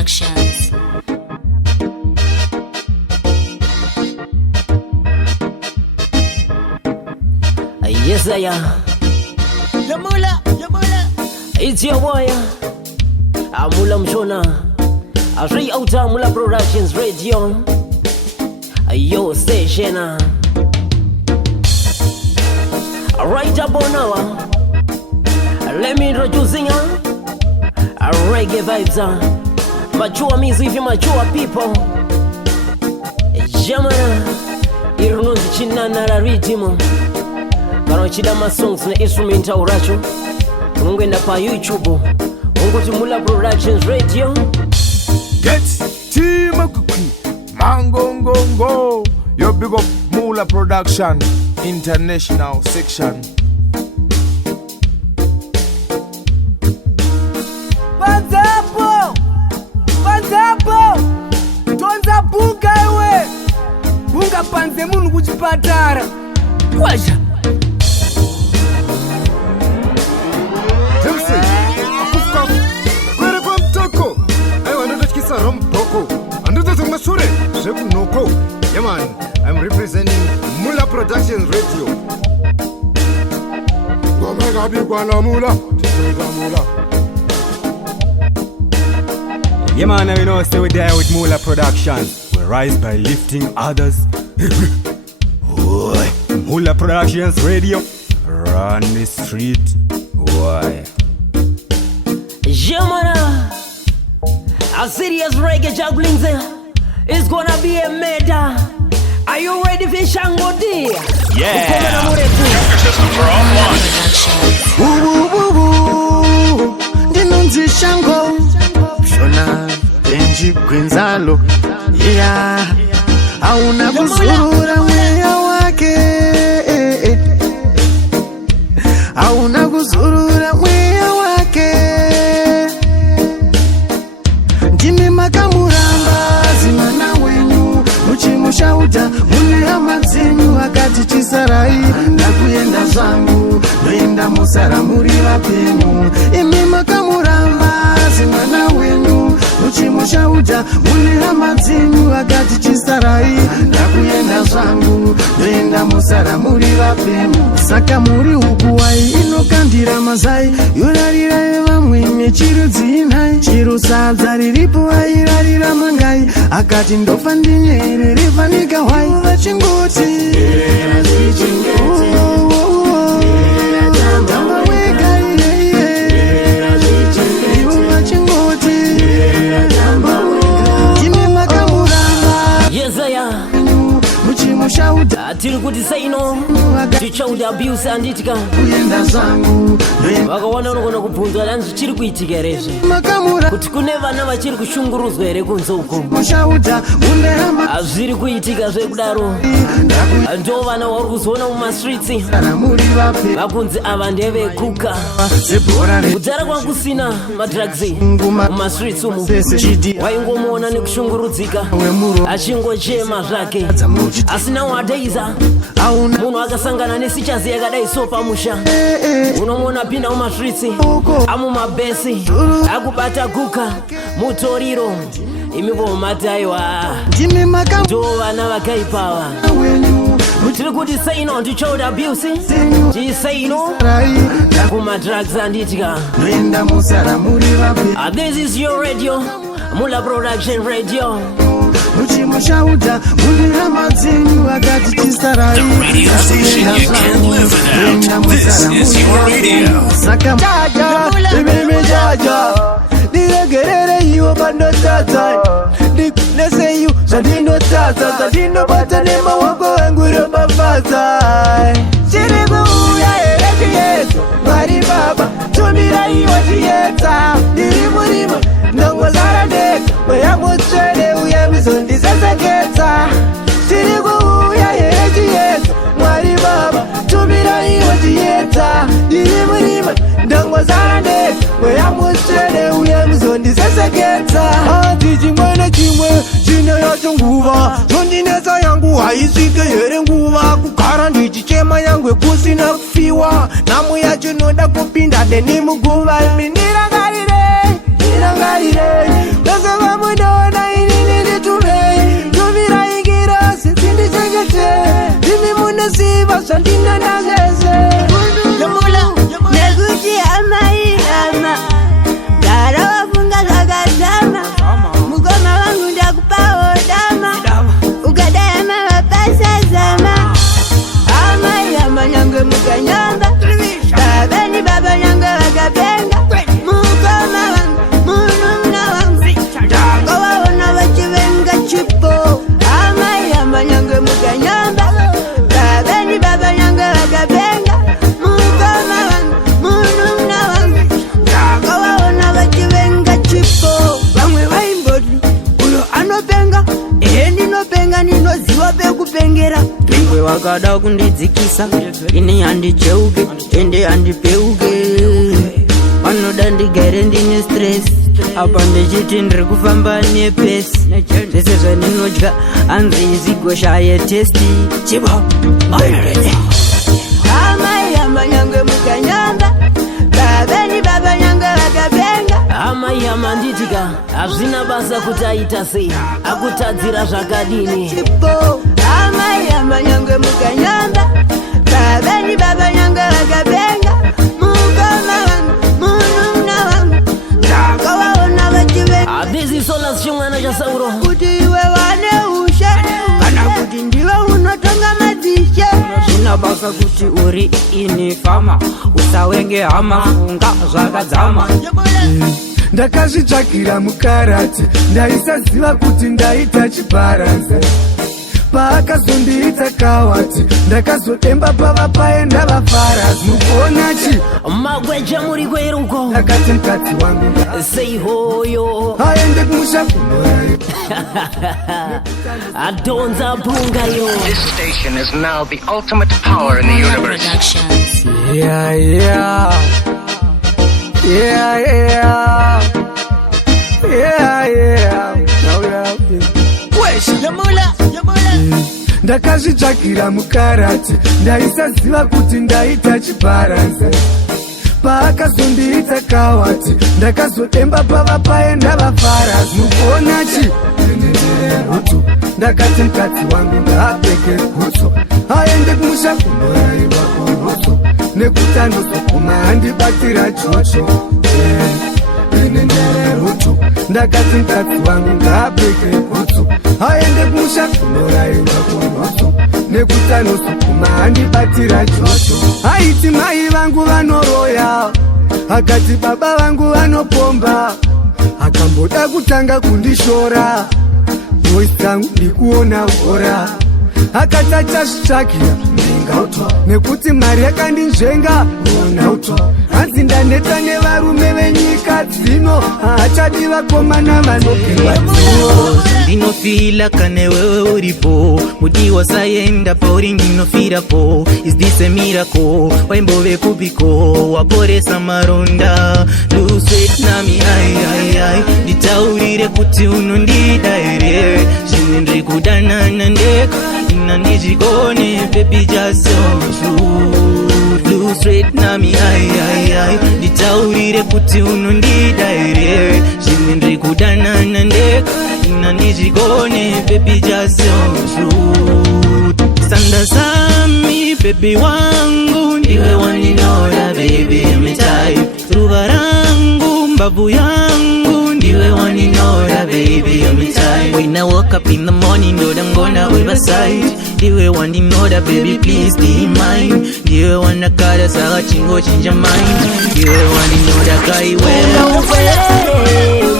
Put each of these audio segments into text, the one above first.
Productions. Yes, I am. Yamula. It's your boy. Amula Mshona. Free out Amula Productions Radio. Yo station. Right about now. Let me introduce you. Reggae vibes. Mature music for mature people. Jamana. Irunzi chinana la rhythm. Chida ma songs na instrumental racho ungenda pa YouTube ungoti Mula Productions Radio. Get team cookie mangongongo yo big up Mula Production International section. Panzapo tonza bunga ewe bunga panze munu kuchipatara kwaja Yeah man, I'm representing Mula Productions Radio. Yeah man, we know stay with there with Mula Productions. We rise by lifting others. Mula Productions Radio. Run the street. Why? Jamana, a serious reggae juggling there. It's gonna be a meta. Are you ready for Shango D? Yeah. System for offline. Dinunzi Shango Shona Benji Gwenzalo. Yeah. Hauna kuzurura mweya wake. Hauna kuzurura mweya wake. Ndimi makamuramba zimana wenyu muchimushauta mune amadzinu akati chisarai ndakuyenda zvangu ndoenda musara muri vapenyu. Imi makamuramba zimana wenyu muchimushauta mune amadzinu akati chisarai ndakuyenda zvangu ndoenda musara muri vapenyu. Saka muri hukuwai inokandira mazai yorarira evamwe nechirudzi inhai chiro sadza riripo airarira mangai akati ndofa ndinyere rifanika hwai vachingoti tiri kuti saino tichauda abuse anditika kuyenda zangu vakawana unogona kubvunzwa lanzi chiri kuitika herezve kuti kune vana vachiri kushunguruzwa here kunze uko zviri kuitika zvekudaro ndo vana vari kuzoona mumastreets vakunzi ava ndevekuka kudzara kwakusina madrugs mumastreets umu waingomuona nekushungurudzika achingochema zvake asi nowadays munhu akasangana nesichazi yakadai so pamusha unomona pinda mumastreets amumabhesi akubata guka mutoriro imivo mataiwa ndo vana vakaipava tiri kuti saino ndi child abuse chisaino kumadrugs anditika. This is your radio Mula Production Radio. Muchimushauta mune amadzinu akati chisarai. The radio station you can't live without. This is your radio. Saka jaja, baby jaja. Diregerere iwo bando tata. Nese yu sadino tata, sadino bata nema wako wanguro mafasa. Chiribu ya ereki yesu, mari baba, tumira iwa tiyeta. Dirimurima, nongo zara deka, waya mutswele uya mizondi zazaketa. Chiribu ya ereki yesu, mari baba, tumira iwa tiyeta. Dirimurima, nongo zara deka, waya mutswele uya mizondi zazaketa. Chimwe chimwe chine yacho nguva chondinetsa yangu haisvike here nguva kugara ndichichema yangu kusina kufiwa namu yacho noda kupinda deni muguva. Ndirangarire vese sandina nageze nekuti amai ama gara wafunga zvakadzama mukoma wangu ndakupawo dama ukadayama vapasazama amai ama nyange mukanyamba babani baba nyange vakapenga mukoma wangu munumna wangu ndakawaona vachivenga chipo amai ama nyange mukanyamba babani baba nyange vakapenga mukoma wangu munumna wangu ndakawaona vachivenga chipo vamwe vaimboti uyo anopenga ndinopenga ninoziva pekupengera pengwe wakada kundidzikisa ini handicheuke ende handipeuke vanoda ndigare ndine stress apa ndichiti ndiri kufamba nepesi zvese zvandinodya hanzi izigoshaye testi chibo amai ama nyange mukanyamba babeni baba nyange vakapenga amai ama nditika hazvina basa kuti aita sei akutadzira zvakadini chipo amai ama nyange mukanyamba babeni baba nyange vakapenga mukoma wangu munumna wangu ndakawaona vachivenga this is Solas chimwana cha Sauro kuti iwe wane ushe kana kuti ndiwe unotonga madzishe zvina basa kuti uri ini fama usawenge hama funga zvakadzama ndakazvitsvakira mukarati ndaisaziva kuti ndaita chibharanza paakazondiita kawati ndakazodemba pava paenda vafarasi mukuona chi magweja muri kweruko akati mukadzi wangu sei hoyo aende kumusha kunorayo adonza bungayo. This station is now the ultimate power in the universe. Yeah, yeah. Yeah, yeah. Yeah, yeah. Now we are ndakazvitsvakira mukarati ndaisaziva kuti ndaita chibharanza paakazondiita kawati ndakazodemba pava paenda vafarasi mukuona chi rutu ndakati mukadzi wangu ngaapfeke gutsu aende kumusha kunorayiwa kurutsu nekuti andozoguma handibatira chocho rutu ndakati mukadzi wangu ngaapfeke gutsu aende kumusha kunorayiwa kurutsu nekuti andozoguma handibatira chocho aiti mai vangu vanoroya akati baba vangu vanopomba akamboda kutanga kundishora voisi dzangu ndikuona hora akati achazvitsvakira ndingautwa nekuti mari yakandinzvenga ronautwa hanzi ndaneta nevarume venyika dzino haachadi vakomana vanopirwa dzino ndinofila kane wewe uripo mudi wasaenda pauri ndinofirapo. Is this a miracle? Waimbove kupiko waporesa maronda luswet nami ai nditaurire kuti unondida here zvimwe ndiri kudanana ndeka ina ndizvigone baby just so true. Luswet nami ai nditaurire kuti unondida here zvimwe ndiri kudanana ndeka ina ndizvigone baby just so true. Sanda sami baby wangu ndiwe waninora baby I'm type ruva rangu mbavu yangu ndiwe waninora baby I'm type. When I wake up in the morning Lord I'm gonna oversight ndiwe waninora baby please be mine ndiwe wanakara saka chingo chinja mind ndiwe waninora kaiwe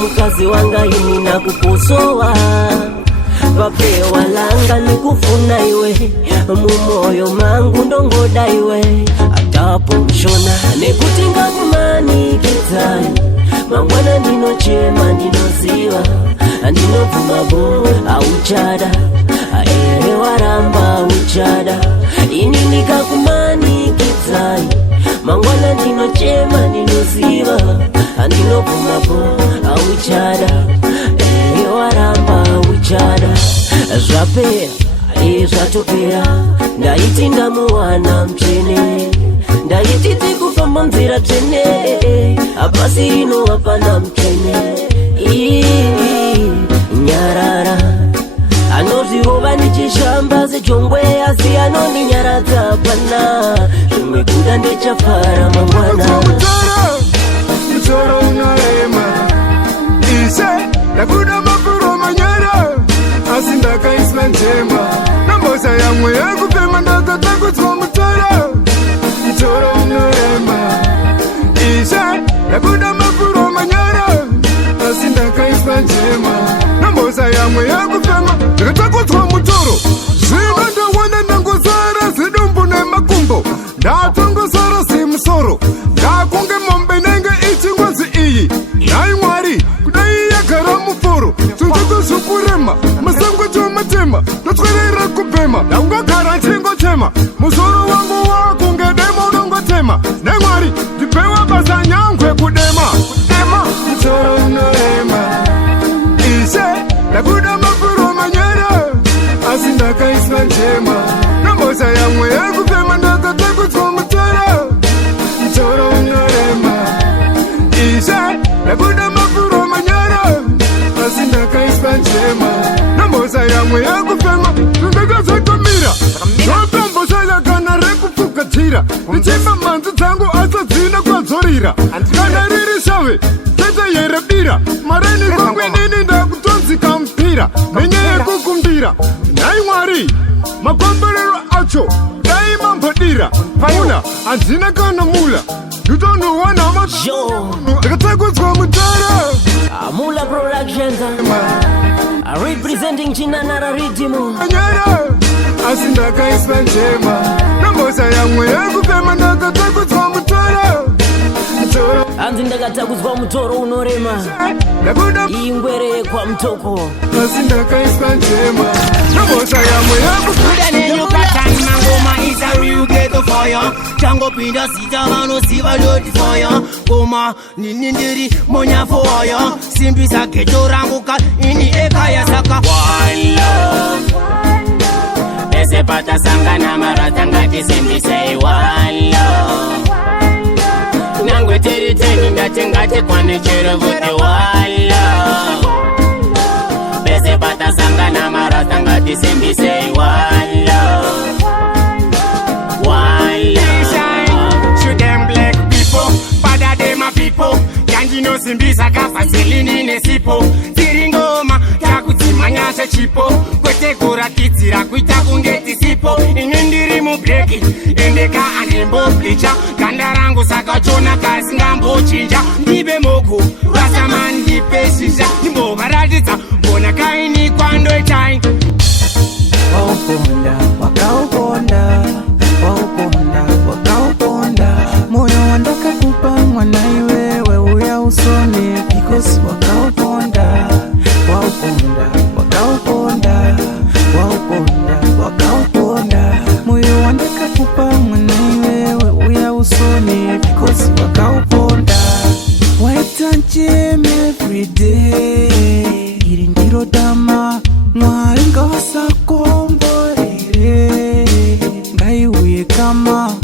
mukazi wanga ini nakukosowa vapewa langa nikufuna iwe mumoyo mangu ndongoda iwe atapo mshona nekuti ngakumanikizani mangwana ndinochema ndinoziva ndinovuma bo auchada ere waramba uchada ini nikakumanikizani mangwana ndinochema ndinoziva ndinovuma bo auchada ere waramba uchada zvapera zvatopera ndaiti ndamuwana mchene ndaiti tikufamba nzira tsvene apasi ino hapana mchene nyarara anozvirova nichishamba sechongwe asi anondinyaradza tapana tumekuda ndechafara mangwana mutoro unorema ise ndakuda mafuro manyara asi ndakaiswa njema nambosa yamwe yakupema ndakatakudzwa mutoro unorema ise ndakuda mafuro manyara asi ndakaiswa njema nambosa yamwe yakupema ndakatakudzwa mutoro zvino ndawana ndangozara zvidumbu nemakumbo ndatongozara simusoro ndakunge mombe nenge ichingozi iyi nhai mwari kudai yagara muforo tunzekuzvokurema masango chomatema ndotwerera kupema ndaungagara nchingochema musoro wangu wakunge dema unongotema nhai mwari ndipewa basa nyangwe kudema musoro unorema ise ndakuda mafuro manyara asi ndakaiswa njema nambosa yamwe yakupema ndakatakudzwa mutoro unorema ise ndakuda mafuro manyara asi ndakaiswa njema nambosa yamwe yakupema ndakazotomira ndotomboshaya kana rekupfugatira ndichimba manzi dzangu asadzina kwadzorira kana riri shave tete yerebira mareni kokwinini ndakutonzika mpira nenyaya yekukumbira nhai mwari makomberero acho dai mambodira mula handina kana mula nditonowana ndakatakudzwa mutara Mula Productions representing Chinanara Rhythm nyara asi ndakaiswa njema nambosa yamwe yakupema ndakatakudzwa mutara hanzi ndakatakudzwa mutoro unorema ingwere kwa mtoko asi ndakaiswa njema nambosa yamwe yakupema is a real ghetto fire chango pinda sita mano siva loti fire koma nini ndiri monya fire simbi sa ghetto ranguka ini ekaya saka one love ese pata sangana marata ngati simbi say one love nangwe teri teni ngate kwane chero vuti one love ese pata sangana marata ngati simbi say one love. Shoot them black people, bada de my people. Yangi no simbisa kafa selini nesipo. Tiringoma, takutimanya chipo. Kwete kura kitira kuita kungeti sipo. Inindiri mu breki, indeka anembo plicha. Kandarangu saka chona kasi ngambo chinja. Ndibe moku, rasa man dipe shisha. Nimbo maradita, bona kaini kwando itai. Wauponda, wakauponda. Wauponda, wakauponda. Moyo wandaka kupa mwanai wewe uya usone because wakauponda. Wauponda, wakauponda. Wauponda, wakauponda. Moyo wandaka kupa mwanai wewe uya usone because wakauponda. Waitanjem every day. Iri ndiro dama mwari ngawasakomborere ngaiuye kama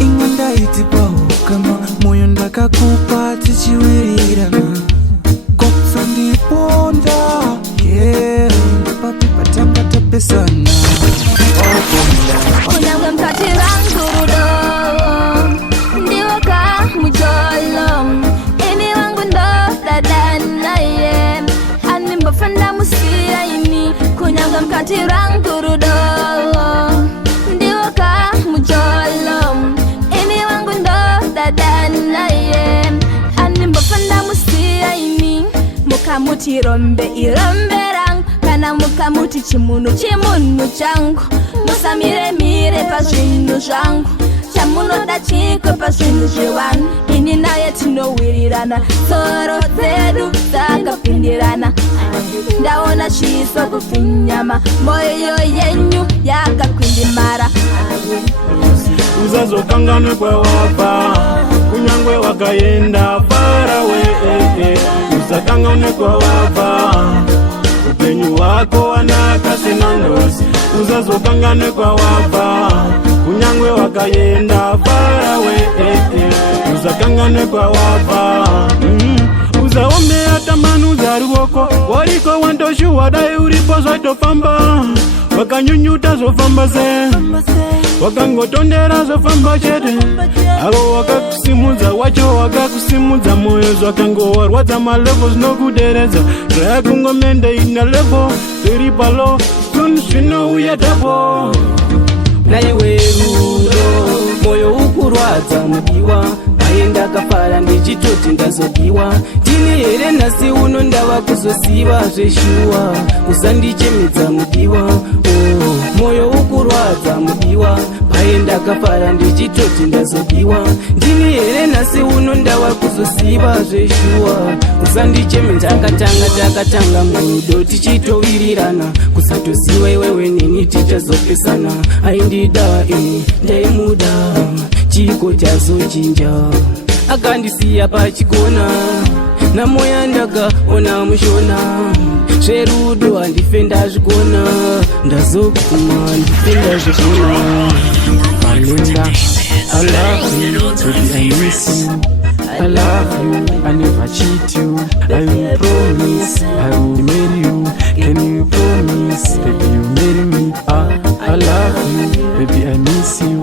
imwe ndaitipawo kama moyo ndakakupa tichiwirirana koksandiponda ndapapipa tanga tapesana kunyangwe mkati rangurudo ndiwoka mujolo ini wangu ndo dadanaye animbafanda musia ini kunyangwe mkati rangurudo ndiwoka mujolo ini wangu ndo dadanaye animbafanda musia ini mukamuti iromberang kana mukamuti chimunu changu musamiremire pazvinhu zvangu chamunoda chiko pazvinhu zvewanu ini naye tinowirirana tsoro dzedu dzakapindirana ndaona chiso kupfinyama moyo yenyu yakakwindimara uzazokanganwe kwawabva kunyangwe wakaenda farawe usakanganwe kwawabva upenyu wako wanaka sina ngozi uzazokanganwe kwawabva kunyangwe wakaenda farawe usakanganwe kwawabva uzaome hata manu za ruoko wariko wantoshu wadai uripo zwaitofamba wakanyunyuta zofamba ze wakangotondera zofamba chete avo wakakusimudza wacho wakakusimudza moyo zvakangowarwadza malevo zvinokuderedza zvayakungomende ina levo zviri palo zvinhu zvinouya tapo naiwe rudo moyo ukurwadza mudiwa aye ndakafara ndichitoti ndazodiwa tini here nhasi uno ndava kuzosiva zveshuwa usandichemedza mudiwa moyo ukurwadza mudiwa aye ndakafara ndichitoti ndazodiwa ndini here nhasi uno ndava kuzosiva zveshuwa usandichemedza takatanga murudo tichitowirirana kusatoziva iwewe nini tichazopesana aindida ndaimuda chiko chazochinja akandisiya pachikona namoya ndakaona mushona zverudo handife ndazvikona ndazoguma ndife ndazvikona Malinda, I love you, baby I miss you, I love you, I never cheat you, I will promise, I will marry you, can you promise, baby you marry me, I love you, baby I miss you,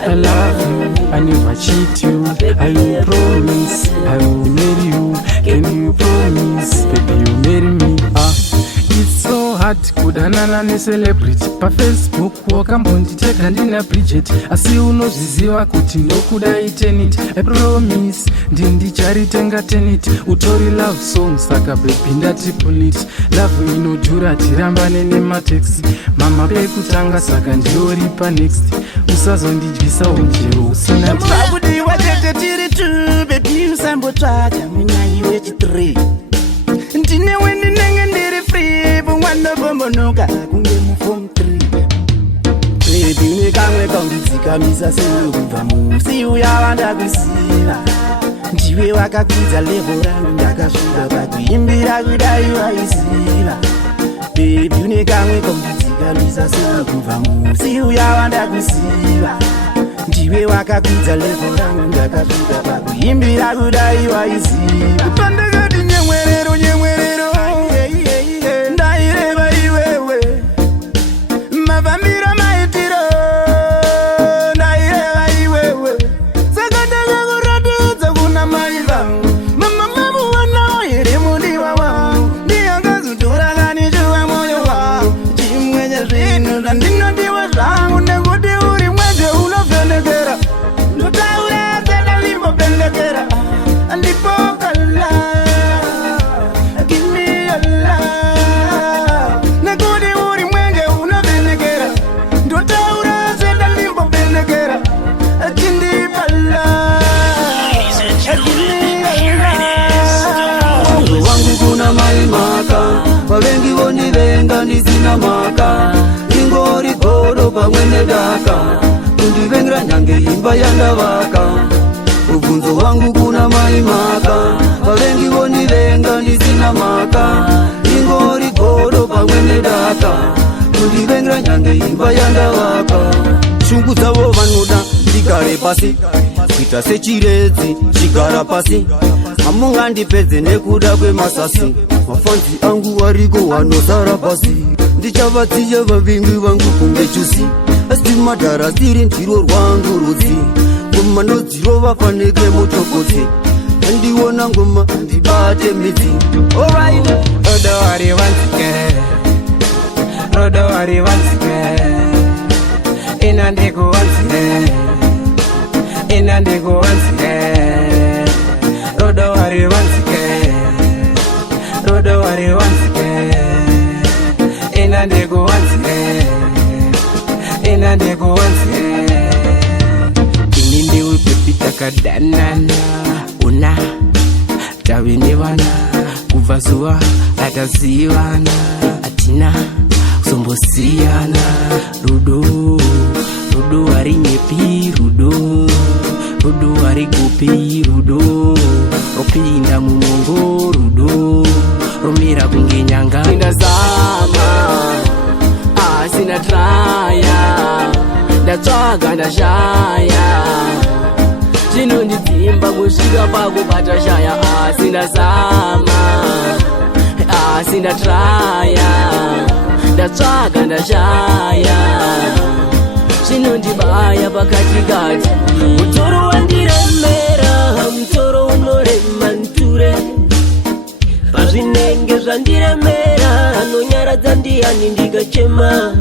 I love you, I never cheat you, I will promise, I will marry you, can you promise, baby you marry me, It's so hard kudanana necelebrity pafacebook wakambonditega ndina Bridget asi unozviziva kuti ndokuda itenit I promise ndicharitenga tenit utori love song saka baby ndati pulit love inodhura tirambane nemateksi mama pekutanga saka ndioripa next usazondidyisa unjero usina vakudiwa tete tiri tu baby usambotsvaka munyai wechi3 ndine wendinenge ndiri free vungwanobombonoka kunge mufom 3 baby unekamwe kaundidzikamisa sekubva musi uyava ndakusiva ndiwe wakakwidza levo rangu ndakasvika pakuimbira kudai waisiva baby unekamwe kaundidzikamisa sekubva musi uyava ndakusiva ndiwe wakakwidza levo rangu ndakasvika pakuimbira kudai waisiva pandakati nyemwerero ndaireva iwewe mavambiro maitiro ndaireva iwewe saka ndakakuratidza kuna mai vangu mama mamuwanawo here mudiwa wangu ndiyakazotora kanichiwa moyo wangu chimwe chezvinhu zvandinodiwa zvangu nekuti uri mwenje unovhenekera ndotaura zeda limbopendekera andipokala vavengi vondivenga ndisina maka ingori godo pamwe nedaka kundivengira nyange imba yandavaka ubvunzo hwangu kuna mai maka vavengi vondivenga ndisina maka ingori godo pamwe nedaka kundivengira nyange imba yandavaka shungu dzavo vanoda ndigare pasi kuita sechiredzi chigara pasi hamungandipedze nekuda kwemasasi mafanzi angu wariko wanosara pasi ndichavadziya vavingi vangu kunge chusi asi madhara siri ndiro rwangu rudzi ngoma ndodzirova faneke mutokotsi andiona ngoma ndibate midzi alright rodo wari wanzike inandikuwanzire rodo wari wanzike inandikuwanzire ini ndiwe pepi takadanana una tavinivana kubva zuva atazivana atina kusombosiyana rudo wari nyepi rudo wari gupi rudo ropinda mumongo rudo romira kunge nyanga ndazama asina traya ndatsvaga ndashaya chinondidzimba kusvika pakubata shaya asindazama asindatraya ndatsvaga ndashaya chinondibaya pakatikati mutoro wandiremera mutoro unorema nture pazvinenge zvandiremera anonyaradza ndiani ndikachema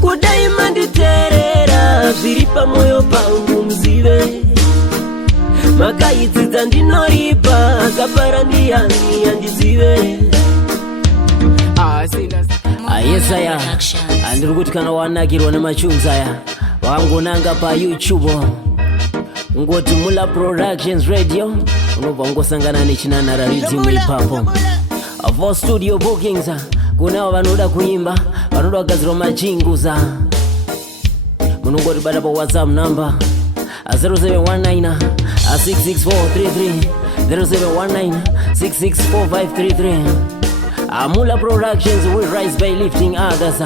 kudai manditerera zviri pamwoyo pangu muzive makaidzidza ndinoripa akapara ndiani andizive yesaya andiri kuti kana wanakirwa nemachunzi aya wakangonanga payoutube ngoti Mula Productions Radio unobva ungosangana nechinanhara rhythm ipapo for studio bookings kunavo vanoda kuimba vanoda kugadzirwa majinguza munongoti bata pa WhatsApp number 0719 664333 0719 664533 Mula Productions will rise by lifting others.